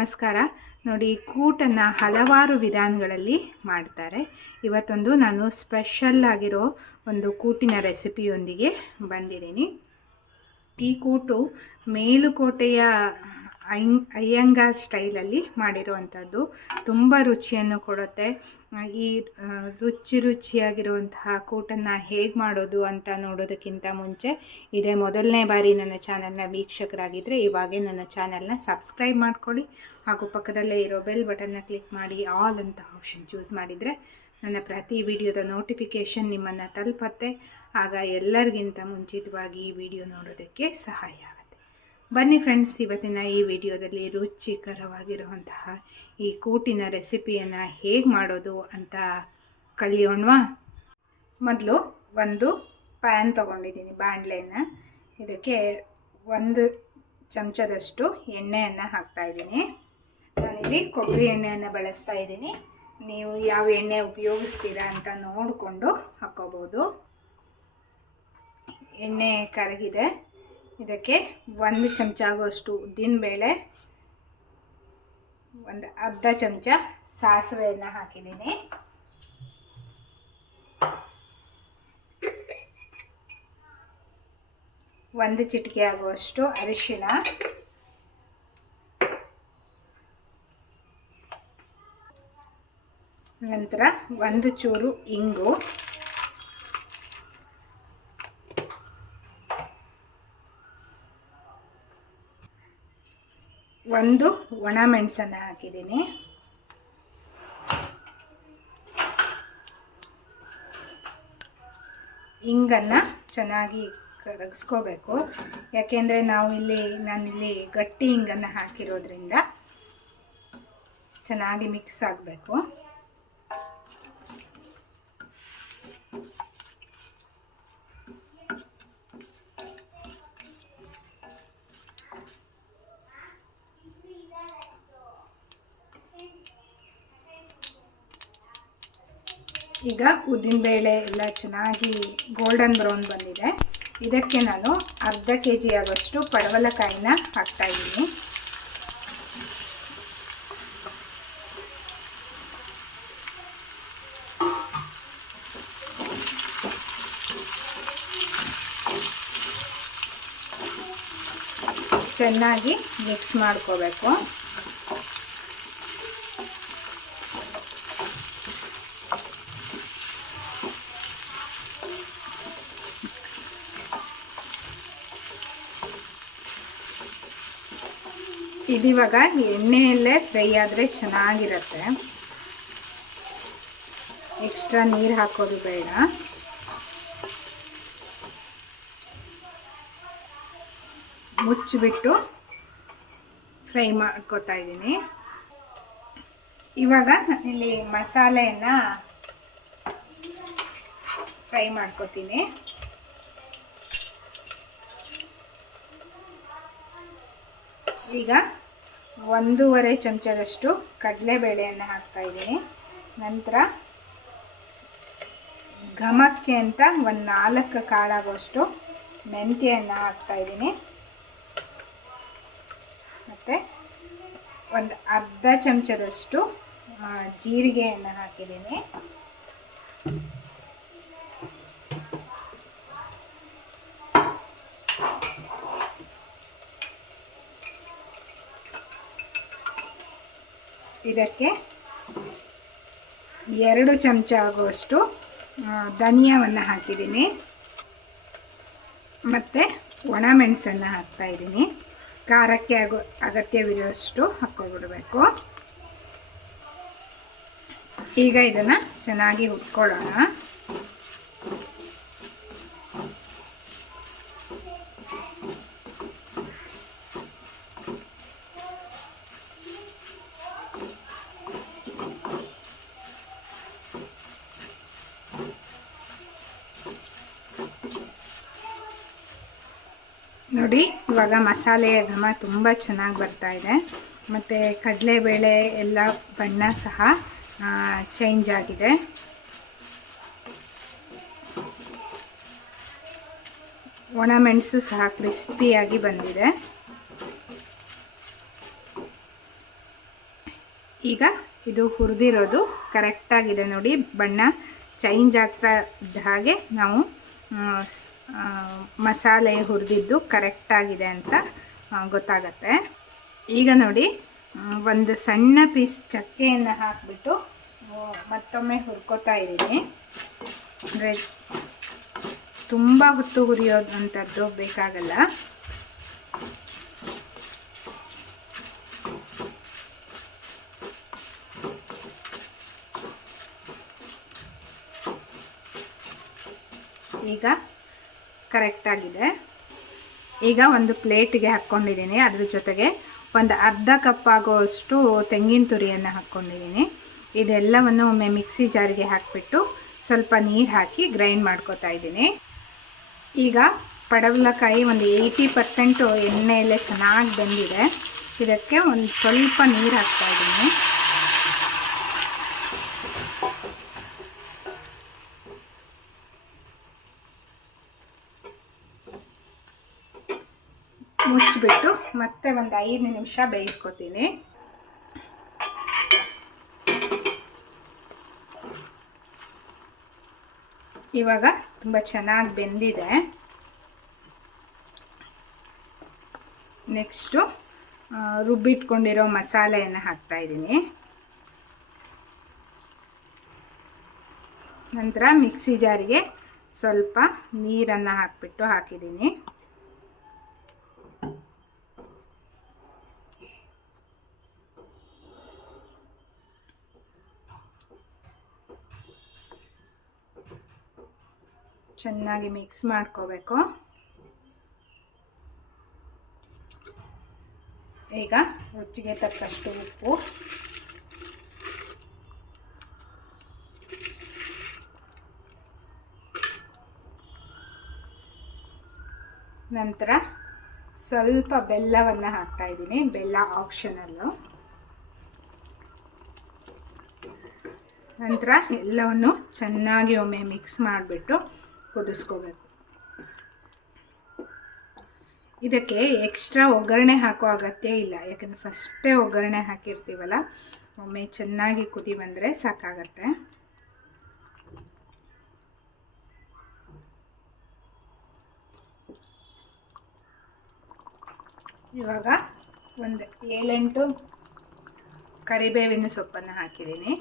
ನಮಸ್ಕಾರ ನೋಡಿ ಕೂಟನ್ನು ಹಲವಾರು ವಿಧಾನಗಳಲ್ಲಿ ಮಾಡ್ತಾರೆ ಇವತ್ತೊಂದು ನಾನು ಸ್ಪೆಷಲ್ ಆಗಿರೋ ಒಂದು ಕೂಟಿನ ರೆಸಿಪಿಯೊಂದಿಗೆ ಬಂದಿದ್ದೀನಿ ಈ ಕೂಟು ಮೇಲುಕೋಟೆಯ ಅಯ್ಯಂಗ್ ಅಯ್ಯಂಗಾರ್ ಸ್ಟೈಲಲ್ಲಿ ಮಾಡಿರುವಂಥದ್ದು ತುಂಬ ರುಚಿಯನ್ನು ಕೊಡುತ್ತೆ ಈ ರುಚಿ ರುಚಿಯಾಗಿರುವಂತಹ ಕೂಟನ್ನು ಹೇಗೆ ಮಾಡೋದು ಅಂತ ನೋಡೋದಕ್ಕಿಂತ ಮುಂಚೆ ಇದೇ ಮೊದಲನೇ ಬಾರಿ ನನ್ನ ಚಾನಲ್ನ ವೀಕ್ಷಕರಾಗಿದ್ದರೆ ಇವಾಗೇ ನನ್ನ ಚಾನಲ್ನ ಸಬ್ಸ್ಕ್ರೈಬ್ ಮಾಡಿಕೊಳ್ಳಿ ಹಾಗೂ ಪಕ್ಕದಲ್ಲೇ ಇರೋ ಬೆಲ್ ಬಟನ್ನ ಕ್ಲಿಕ್ ಮಾಡಿ ಆಲ್ ಅಂತ ಆಪ್ಷನ್ ಚೂಸ್ ಮಾಡಿದರೆ ನನ್ನ ಪ್ರತಿ ವಿಡಿಯೋದ ನೋಟಿಫಿಕೇಷನ್ ನಿಮ್ಮನ್ನು ತಲುಪತ್ತೆ ಆಗ ಎಲ್ಲರಿಗಿಂತ ಮುಂಚಿತವಾಗಿ ಈ ವಿಡಿಯೋ ನೋಡೋದಕ್ಕೆ ಸಹಾಯ ಆಗುತ್ತೆ ಬನ್ನಿ ಫ್ರೆಂಡ್ಸ್ ಇವತ್ತಿನ ಈ ವಿಡಿಯೋದಲ್ಲಿ ರುಚಿಕರವಾಗಿರುವಂತಹ ಈ ಕೂಟಿನ ರೆಸಿಪಿಯನ್ನು ಹೇಗೆ ಮಾಡೋದು ಅಂತ ಕಲಿಯೋಣವಾ ಮೊದಲು ಒಂದು ಪ್ಯಾನ್ ತೊಗೊಂಡಿದ್ದೀನಿ ಬಾಣಲೆಯನ್ನು ಇದಕ್ಕೆ ಒಂದು ಚಮಚದಷ್ಟು ಎಣ್ಣೆಯನ್ನು ಹಾಕ್ತಾ ಇದ್ದೀನಿ ನಾನಿಲ್ಲಿ ಕೊಬ್ಬರಿ ಎಣ್ಣೆಯನ್ನು ಬಳಸ್ತಾ ಇದ್ದೀನಿ ನೀವು ಯಾವ ಎಣ್ಣೆ ಉಪಯೋಗಿಸ್ತೀರಾ ಅಂತ ನೋಡಿಕೊಂಡು ಹಾಕ್ಕೋಬೋದು ಎಣ್ಣೆ ಕರಗಿದೆ ಇದಕ್ಕೆ ಒಂದು ಚಮಚ ಆಗುವಷ್ಟು ಬೇಳೆ ಒಂದು ಅರ್ಧ ಚಮಚ ಸಾಸಿವೆಯನ್ನು ಹಾಕಿದ್ದೀನಿ ಒಂದು ಚಿಟಿಕೆ ಆಗುವಷ್ಟು ಅರಿಶಿನ ನಂತರ ಒಂದು ಚೂರು ಇಂಗು ಒಂದು ಒಣ ಮೆಣಸನ್ನು ಹಾಕಿದ್ದೀನಿ ಹಿಂಗನ್ನು ಚೆನ್ನಾಗಿ ಕರಗಿಸ್ಕೋಬೇಕು ಯಾಕೆಂದರೆ ನಾವು ಇಲ್ಲಿ ನಾನಿಲ್ಲಿ ಗಟ್ಟಿ ಹಿಂಗನ್ನು ಹಾಕಿರೋದ್ರಿಂದ ಚೆನ್ನಾಗಿ ಮಿಕ್ಸ್ ಆಗಬೇಕು ಈಗ ಉದ್ದಿನ ಬೇಳೆ ಎಲ್ಲ ಚೆನ್ನಾಗಿ ಗೋಲ್ಡನ್ ಬ್ರೌನ್ ಬಂದಿದೆ ಇದಕ್ಕೆ ನಾನು ಅರ್ಧ ಕೆ ಜಿ ಆಗೋಷ್ಟು ಪಡವಲಕಾಯಿನ ಹಾಕ್ತಾ ಇದ್ದೀನಿ ಚೆನ್ನಾಗಿ ಮಿಕ್ಸ್ ಮಾಡ್ಕೋಬೇಕು ಇದಿವಾಗ ಎಣ್ಣೆಯಲ್ಲೇ ಫ್ರೈ ಆದರೆ ಚೆನ್ನಾಗಿರತ್ತೆ ಎಕ್ಸ್ಟ್ರಾ ನೀರು ಹಾಕೋದು ಬೇಡ ಮುಚ್ಚಿಬಿಟ್ಟು ಫ್ರೈ ಮಾಡ್ಕೋತಾ ಇದ್ದೀನಿ ಇವಾಗ ಇಲ್ಲಿ ಮಸಾಲೆಯನ್ನು ಫ್ರೈ ಮಾಡ್ಕೋತೀನಿ ಈಗ ಒಂದೂವರೆ ಚಮಚದಷ್ಟು ಕಡಲೆಬೇಳೆಯನ್ನು ಇದ್ದೀನಿ ನಂತರ ಘಮಕ್ಕೆ ಅಂತ ಒಂದು ನಾಲ್ಕು ಮೆಂತೆಯನ್ನು ಹಾಕ್ತಾ ಹಾಕ್ತಾಯಿದ್ದೀನಿ ಮತ್ತು ಒಂದು ಅರ್ಧ ಚಮಚದಷ್ಟು ಜೀರಿಗೆಯನ್ನು ಹಾಕಿದ್ದೀನಿ ಇದಕ್ಕೆ ಎರಡು ಚಮಚ ಆಗುವಷ್ಟು ಧನಿಯಾವನ್ನು ಹಾಕಿದ್ದೀನಿ ಮತ್ತು ಹಾಕ್ತಾ ಹಾಕ್ತಾಯಿದ್ದೀನಿ ಖಾರಕ್ಕೆ ಆಗೋ ಅಗತ್ಯವಿರುವಷ್ಟು ಹಾಕ್ಕೊಬಿಡಬೇಕು ಈಗ ಇದನ್ನು ಚೆನ್ನಾಗಿ ಉಟ್ಕೊಳ್ಳೋಣ ಇವಾಗ ಮಸಾಲೆಯ ಘಮ ತುಂಬ ಚೆನ್ನಾಗಿ ಬರ್ತಾ ಇದೆ ಮತ್ತು ಕಡಲೆಬೇಳೆ ಎಲ್ಲ ಬಣ್ಣ ಸಹ ಚೇಂಜ್ ಆಗಿದೆ ಒಣಮೆಣಸು ಸಹ ಕ್ರಿಸ್ಪಿಯಾಗಿ ಬಂದಿದೆ ಈಗ ಇದು ಹುರಿದಿರೋದು ಕರೆಕ್ಟಾಗಿದೆ ನೋಡಿ ಬಣ್ಣ ಚೇಂಜ್ ಆಗ್ತಾ ಇದ್ದ ಹಾಗೆ ನಾವು ಮಸಾಲೆ ಹುರಿದಿದ್ದು ಕರೆಕ್ಟಾಗಿದೆ ಅಂತ ಗೊತ್ತಾಗತ್ತೆ ಈಗ ನೋಡಿ ಒಂದು ಸಣ್ಣ ಪೀಸ್ ಚಕ್ಕೆಯನ್ನು ಹಾಕಿಬಿಟ್ಟು ಮತ್ತೊಮ್ಮೆ ಹುರ್ಕೋತಾ ಇದ್ದೀನಿ ಅಂದರೆ ತುಂಬ ಹೊತ್ತು ಹುರಿಯೋದಂಥದ್ದು ಬೇಕಾಗಲ್ಲ ಈಗ ಕರೆಕ್ಟಾಗಿದೆ ಈಗ ಒಂದು ಪ್ಲೇಟಿಗೆ ಹಾಕ್ಕೊಂಡಿದ್ದೀನಿ ಅದ್ರ ಜೊತೆಗೆ ಒಂದು ಅರ್ಧ ಕಪ್ ಆಗೋಷ್ಟು ತೆಂಗಿನ ತುರಿಯನ್ನು ಹಾಕ್ಕೊಂಡಿದ್ದೀನಿ ಇದೆಲ್ಲವನ್ನು ಒಮ್ಮೆ ಮಿಕ್ಸಿ ಜಾರಿಗೆ ಹಾಕಿಬಿಟ್ಟು ಸ್ವಲ್ಪ ನೀರು ಹಾಕಿ ಗ್ರೈಂಡ್ ಮಾಡ್ಕೋತಾ ಇದ್ದೀನಿ ಈಗ ಪಡವಲಕಾಯಿ ಒಂದು ಏಯ್ಟಿ ಪರ್ಸೆಂಟು ಎಣ್ಣೆಯಲ್ಲೇ ಚೆನ್ನಾಗಿ ಬಂದಿದೆ ಇದಕ್ಕೆ ಒಂದು ಸ್ವಲ್ಪ ನೀರು ಹಾಕ್ತಾಯಿದ್ದೀನಿ ಮುಚ್ಚಿಬಿಟ್ಟು ಮತ್ತೆ ಒಂದು ಐದು ನಿಮಿಷ ಬೇಯಿಸ್ಕೊತೀನಿ ಇವಾಗ ತುಂಬ ಚೆನ್ನಾಗಿ ಬೆಂದಿದೆ ನೆಕ್ಸ್ಟು ರುಬ್ಬಿಟ್ಕೊಂಡಿರೋ ಮಸಾಲೆಯನ್ನು ಹಾಕ್ತಾಯಿದ್ದೀನಿ ನಂತರ ಮಿಕ್ಸಿ ಜಾರಿಗೆ ಸ್ವಲ್ಪ ನೀರನ್ನು ಹಾಕಿಬಿಟ್ಟು ಹಾಕಿದ್ದೀನಿ ಚೆನ್ನಾಗಿ ಮಿಕ್ಸ್ ಮಾಡ್ಕೋಬೇಕು ಈಗ ರುಚಿಗೆ ತಕ್ಕಷ್ಟು ಉಪ್ಪು ನಂತರ ಸ್ವಲ್ಪ ಬೆಲ್ಲವನ್ನು ಹಾಕ್ತಾ ಇದ್ದೀನಿ ಬೆಲ್ಲ ಆಪ್ಷನಲ್ಲು ನಂತರ ಎಲ್ಲವನ್ನು ಚೆನ್ನಾಗಿ ಒಮ್ಮೆ ಮಿಕ್ಸ್ ಮಾಡಿಬಿಟ್ಟು ಕುದಿಸ್ಕೋಬೇಕು ಇದಕ್ಕೆ ಎಕ್ಸ್ಟ್ರಾ ಒಗ್ಗರಣೆ ಹಾಕೋ ಅಗತ್ಯ ಇಲ್ಲ ಯಾಕಂದರೆ ಫಸ್ಟೇ ಒಗ್ಗರಣೆ ಹಾಕಿರ್ತೀವಲ್ಲ ಒಮ್ಮೆ ಚೆನ್ನಾಗಿ ಕುದಿ ಬಂದರೆ ಸಾಕಾಗತ್ತೆ ಇವಾಗ ಒಂದು ಏಳೆಂಟು ಕರಿಬೇವಿನ ಸೊಪ್ಪನ್ನು ಹಾಕಿದ್ದೀನಿ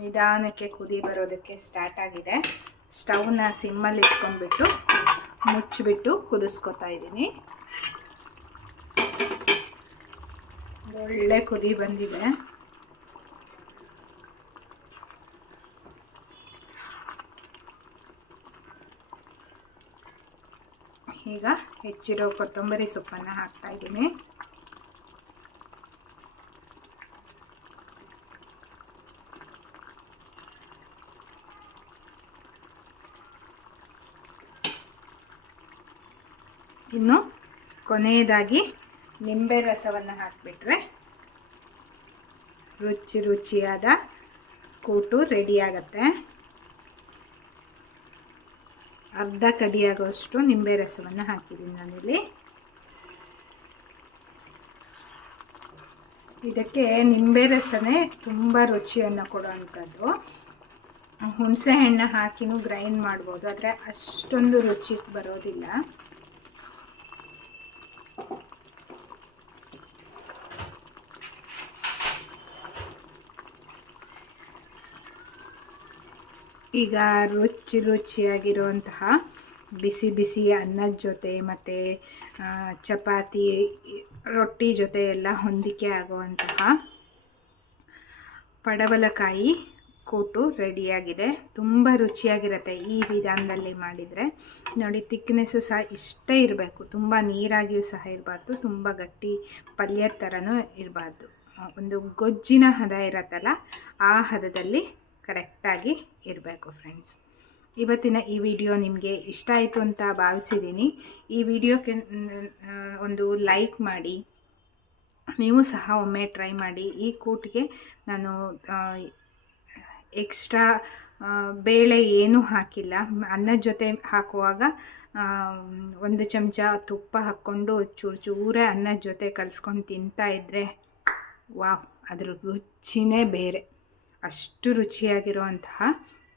ನಿಧಾನಕ್ಕೆ ಕುದಿ ಬರೋದಕ್ಕೆ ಸ್ಟಾರ್ಟ್ ಆಗಿದೆ ಸ್ಟವ್ನ ಸಿಮ್ಮಲ್ಲಿ ಇಟ್ಕೊಂಡ್ಬಿಟ್ಟು ಮುಚ್ಚಿಬಿಟ್ಟು ಕುದಿಸ್ಕೊತಾ ಇದ್ದೀನಿ ಒಳ್ಳೆ ಕುದಿ ಬಂದಿದೆ ಈಗ ಹೆಚ್ಚಿರೋ ಕೊತ್ತಂಬರಿ ಸೊಪ್ಪನ್ನು ಹಾಕ್ತಾ ಇದ್ದೀನಿ ಕೊನೆಯದಾಗಿ ನಿಂಬೆ ರಸವನ್ನು ಹಾಕಿಬಿಟ್ರೆ ರುಚಿ ರುಚಿಯಾದ ಕೂಟು ರೆಡಿಯಾಗತ್ತೆ ಅರ್ಧ ಕಡಿಯಾಗೋಷ್ಟು ನಿಂಬೆ ರಸವನ್ನು ಹಾಕಿದ್ದೀನಿ ನಾನಿಲ್ಲಿ ಇದಕ್ಕೆ ನಿಂಬೆ ರಸನೇ ತುಂಬ ರುಚಿಯನ್ನು ಕೊಡುವಂಥದ್ದು ಹುಣಸೆ ಹಣ್ಣು ಹಾಕಿನೂ ಗ್ರೈಂಡ್ ಮಾಡ್ಬೋದು ಆದರೆ ಅಷ್ಟೊಂದು ರುಚಿ ಬರೋದಿಲ್ಲ ಈಗ ರುಚಿ ರುಚಿಯಾಗಿರುವಂತಹ ಬಿಸಿ ಬಿಸಿ ಅನ್ನದ ಜೊತೆ ಮತ್ತು ಚಪಾತಿ ರೊಟ್ಟಿ ಜೊತೆ ಎಲ್ಲ ಹೊಂದಿಕೆ ಆಗುವಂತಹ ಪಡವಲಕಾಯಿ ಕೂಟು ರೆಡಿಯಾಗಿದೆ ತುಂಬ ರುಚಿಯಾಗಿರುತ್ತೆ ಈ ವಿಧಾನದಲ್ಲಿ ಮಾಡಿದರೆ ನೋಡಿ ತಿಕ್ನೆಸ್ಸು ಸಹ ಇಷ್ಟೇ ಇರಬೇಕು ತುಂಬ ನೀರಾಗಿಯೂ ಸಹ ಇರಬಾರ್ದು ತುಂಬ ಗಟ್ಟಿ ಪಲ್ಯದ ಥರನೂ ಇರಬಾರ್ದು ಒಂದು ಗೊಜ್ಜಿನ ಹದ ಇರತ್ತಲ್ಲ ಆ ಹದದಲ್ಲಿ ಕರೆಕ್ಟಾಗಿ ಇರಬೇಕು ಫ್ರೆಂಡ್ಸ್ ಇವತ್ತಿನ ಈ ವಿಡಿಯೋ ನಿಮಗೆ ಇಷ್ಟ ಆಯಿತು ಅಂತ ಭಾವಿಸಿದ್ದೀನಿ ಈ ವಿಡಿಯೋಕ್ಕೆ ಒಂದು ಲೈಕ್ ಮಾಡಿ ನೀವು ಸಹ ಒಮ್ಮೆ ಟ್ರೈ ಮಾಡಿ ಈ ಕೂಟಿಗೆ ನಾನು ಎಕ್ಸ್ಟ್ರಾ ಬೇಳೆ ಏನೂ ಹಾಕಿಲ್ಲ ಅನ್ನದ ಜೊತೆ ಹಾಕುವಾಗ ಒಂದು ಚಮಚ ತುಪ್ಪ ಹಾಕ್ಕೊಂಡು ಚೂರು ಚೂರೇ ಅನ್ನದ ಜೊತೆ ಕಲಿಸ್ಕೊಂಡು ತಿಂತಾ ಇದ್ದರೆ ವಾವ್ ಅದ್ರ ರುಚಿನೇ ಬೇರೆ ಅಷ್ಟು ರುಚಿಯಾಗಿರುವಂತಹ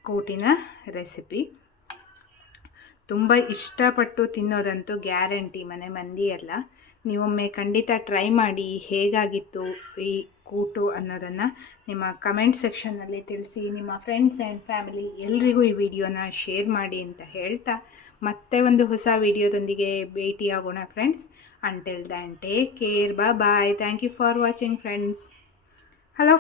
ಕೋಟಿನ ರೆಸಿಪಿ ತುಂಬ ಇಷ್ಟಪಟ್ಟು ತಿನ್ನೋದಂತೂ ಗ್ಯಾರಂಟಿ ಮನೆ ಮಂದಿ ಅಲ್ಲ ನೀವೊಮ್ಮೆ ಖಂಡಿತ ಟ್ರೈ ಮಾಡಿ ಹೇಗಾಗಿತ್ತು ಈ ಕೂಟು ಅನ್ನೋದನ್ನು ನಿಮ್ಮ ಕಮೆಂಟ್ ಸೆಕ್ಷನ್ನಲ್ಲಿ ತಿಳಿಸಿ ನಿಮ್ಮ ಫ್ರೆಂಡ್ಸ್ ಆ್ಯಂಡ್ ಫ್ಯಾಮಿಲಿ ಎಲ್ರಿಗೂ ಈ ವಿಡಿಯೋನ ಶೇರ್ ಮಾಡಿ ಅಂತ ಹೇಳ್ತಾ ಮತ್ತೆ ಒಂದು ಹೊಸ ವಿಡಿಯೋದೊಂದಿಗೆ ಭೇಟಿಯಾಗೋಣ friends until then take care ಬಾ bye thank you for watching friends hello